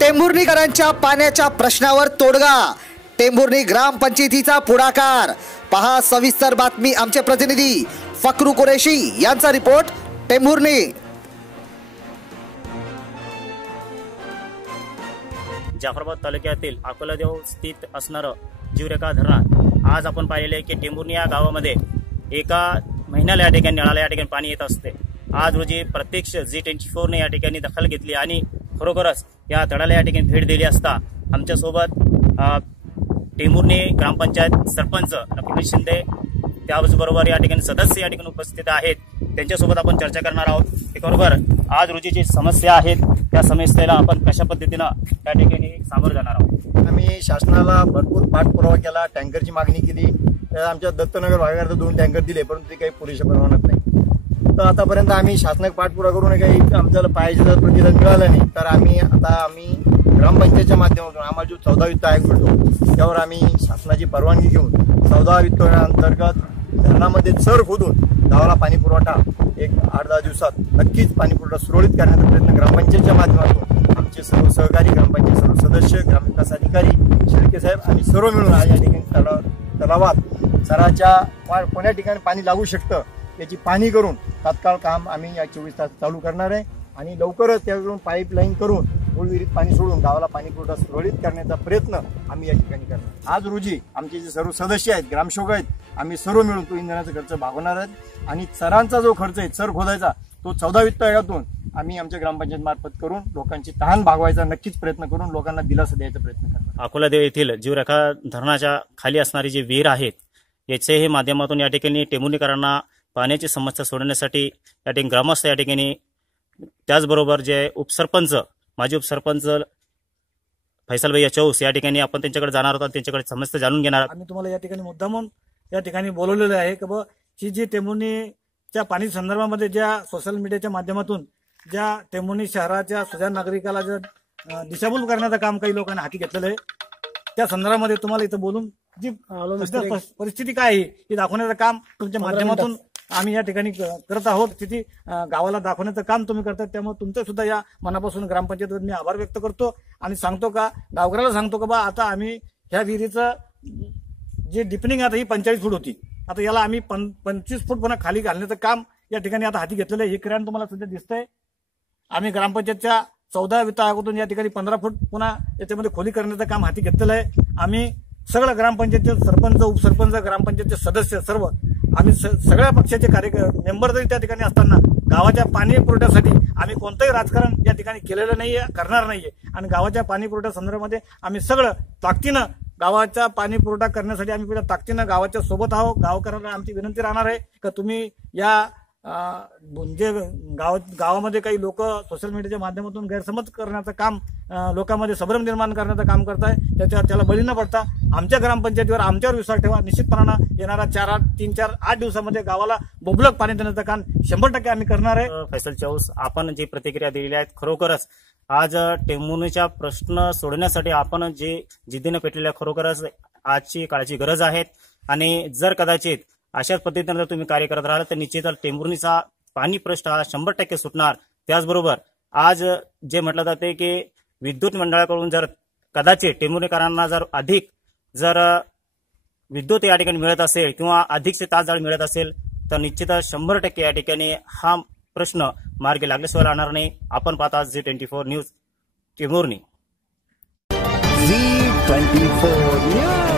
टेंभुर्णीकरांच्या पाण्याच्या प्रश्नावर तोडगा. टेंभुर्णी ग्रामपंचायतीचा पुढाकार. पहा सविस्तर बातमी आमचे प्रतिनिधी फक्रू कुरेशी यांचा रिपोर्ट टेंभुर्णी. जाफराबाद तालुक्यातील अकोलादेव स्थित असणारं जीवरेखा धरण. आज आपण पाहिलेलं आहे की टेंभुर्णी या गावामध्ये एका महिन्याला या ठिकाणी नळाला या ठिकाणी पाणी येत असते. आज रोजी प्रत्यक्ष जी ट्वेंटी फोरने या ठिकाणी दखल घेतली आणि खरोखरच या तळाला या ठिकाणी भेट दिली असता आमच्यासोबत अ, ग्रामपंचायत सरपंच लक्ष्मी शिंदे त्याचबरोबर या ठिकाणी सदस्य या ठिकाणी उपस्थित आहेत. त्यांच्यासोबत आपण चर्चा करणार आहोत. त्याबरोबर आज रोजी जी समस्या आहेत त्या समस्येला आपण कशा पद्धतीनं त्या ठिकाणी सामोरं जाणार आहोत? आम्ही शासनाला भरपूर पाठपुरावा केला टँकरची मागणी केली. तर आमच्या दत्तनगर भागात दोन टँकर दिले परंतु ते काही पुरेशा प्रमाणात नाही. तर आतापर्यंत आम्ही शासनाक पाठपुरा करून काही आमच्याला पाहिजे जर प्रतिसाद मिळाला नाही तर आम्ही आता आम्ही ग्रामपंचायतच्या माध्यमातून आम्हाला जो चौदा वित्त आयोग मिळतो त्यावर आम्ही शासनाची परवानगी घेऊन चौदा वित्त अंतर्गत धरणामध्ये चर खोदून गावाला पाणी पुरवठा एक आठ दहा दिवसात नक्कीच पाणी पुरवठा सुरळीत करण्याचा प्रयत्न ग्रामपंचायतच्या माध्यमातून आमचे सर्व सहकारी ग्रामपंचायत सर्व सदस्य ग्रामविकास अधिकारी शेळके साहेब आम्ही सर्व मिळून आज या ठिकाणी तलाव तलावात सराच्या कोण्या ठिकाणी पाणी लागू शकतं याची पाणी करून तात्काळ काम आम्ही या चोवीस तास चालू करणार आहे. आणि लवकरच त्याकडून पाईपलाईन करून मूळ विहिरीत पाणी सोडून गावाला पाणी पुरवठा सुरळीत करण्याचा प्रयत्न आम्ही या ठिकाणी करणार आज रोजी आमचे जे सर्व सदस्य आहेत ग्रामसेवक आहेत आम्ही सर्व मिळून तो इंधनाचा खर्च भागवणार आहेत. आणि चरांचा जो खर्च आहे चर खोदायचा तो चौदा वित्त आयोगातून आम्ही आमच्या ग्रामपंचायत मार्फत करून लोकांची तहान भागवायचा नक्कीच प्रयत्न करून लोकांना दिलासा द्यायचा प्रयत्न करणार अकोलादेव येथील जीवरेखा धरणाच्या खाली असणारी जी विहीर आहेत याचे माध्यमातून या ठिकाणी टेमुनीकरांना पाण्याची समस्या सोडवण्यासाठी या ठिकाणी ग्रामस्थ या ठिकाणी त्याचबरोबर जे उपसरपंच माजी उपसरपंच फैसल चौस या ठिकाणी आपण त्यांच्याकडे जाणार आहोत त्यांच्याकडे समस्या जाणून घेणार आम्ही तुम्हाला या ठिकाणी मुद्दामून या ठिकाणी बोलवलेलं आहे की बा ही जी टेमुनीच्या पाणी संदर्भामध्ये ज्या सोशल मीडियाच्या माध्यमातून ज्या टेमुनी शहराच्या सुजाण नागरिकाला जर दिशाभूल करण्याचं काम काही लोकांनी हाती घेतलेलं आहे त्या संदर्भामध्ये तुम्हाला इथं बोलून जी सध्या परिस्थिती काय आहे? हे दाखवण्याचं काम तुमच्या माध्यमातून आम्ही या ठिकाणी करत आहोत. तिथे गावाला दाखवण्याचं काम तुम्ही करतात. त्यामुळे तुमचं सुद्धा या मनापासून ग्रामपंचायतीवर मी आभार व्यक्त करतो. आणि सांगतो का गावकऱ्याला सांगतो का बा आता आम्ही ह्या विहिरीचं जे डिपनिंग आता ही पंचेचाळीस फूट होती. आता याला आम्ही पं पंचवीस फूट पुन्हा खाली घालण्याचं काम या ठिकाणी आता हाती घेतलेलं आहे. हे किराण तुम्हाला सध्या दिसतंय. आम्ही ग्रामपंचायतच्या चौदा वित्त आयोगातून या ठिकाणी पंधरा फूट पुन्हा याच्यामध्ये खोली करण्याचं काम हाती घेतलेलं आहे. आम्ही सगळं ग्रामपंचायतचे सरपंच उपसरपंच ग्रामपंचायतचे सदस्य सर्व. आम्ही स- सगळ्या पक्षाचे कार्य मेंबर जरी त्या ठिकाणी असताना गावाच्या पाणी पुरवठ्यासाठी आम्ही कोणतंही राजकारण या ठिकाणी केलेलं नाहीये करणार नाहीये. आणि गावाच्या पाणी पुरवठ्या संदर्भामध्ये आम्ही सगळं ताकदीनं गावाचा पाणी पुरवठा करण्यासाठी आम्ही पहिल्या ताकदीनं गावाच्या सोबत आहोत. गावकऱ्यांना आमची विनंती राहणार आहे का तुम्ही या अं, म्हणजे गाव गावामध्ये काही लोक सोशल मीडियाच्या माध्यमातून गैरसमज करण्याचं काम लोकांमध्ये संभ्रम निर्माण करण्याचं काम करताय त्याच्यावर त्याला बळी न पडता आमच्या ग्रामपंचायतीवर आमच्यावर विश्वास ठेवा. निश्चितपणानं येणारा चार आठ तीन चार आठ दिवसामध्ये गावाला मुबलक पाणी देण्याचं काम शंभर टक्के आम्ही करणार आहे. फैसल चौस आपण जी प्रतिक्रिया दिलेल्या आहेत खरोखरच आज अ, प्रश्न सोडवण्यासाठी आपण जे जिद्दीनं पेटलेल्या खरोखरच आजची काळाची गरज आहे आणि जर कदाचित अशाच पद्धतीनं जर तुम्ही कार्य करत राहाल तर निश्चितच टेंभुर्णीचा पाणी प्रश्न हा शंभर टक्के सुटणार. त्याचबरोबर आज जे म्हटलं जाते की विद्युत मंडळाकडून जर कदाचित टेंभुर्णीकरांना जर अधिक जर विद्युत या ठिकाणी मिळत असेल किंवा अधिकचे तास जर मिळत असेल तर निश्चितच शंभर टक्के या ठिकाणी हा प्रश्न मार्गी लागल्याशिवाय राहणार नाही. आपण पाहता Zee twenty four news Tembhurni. Twenty four news.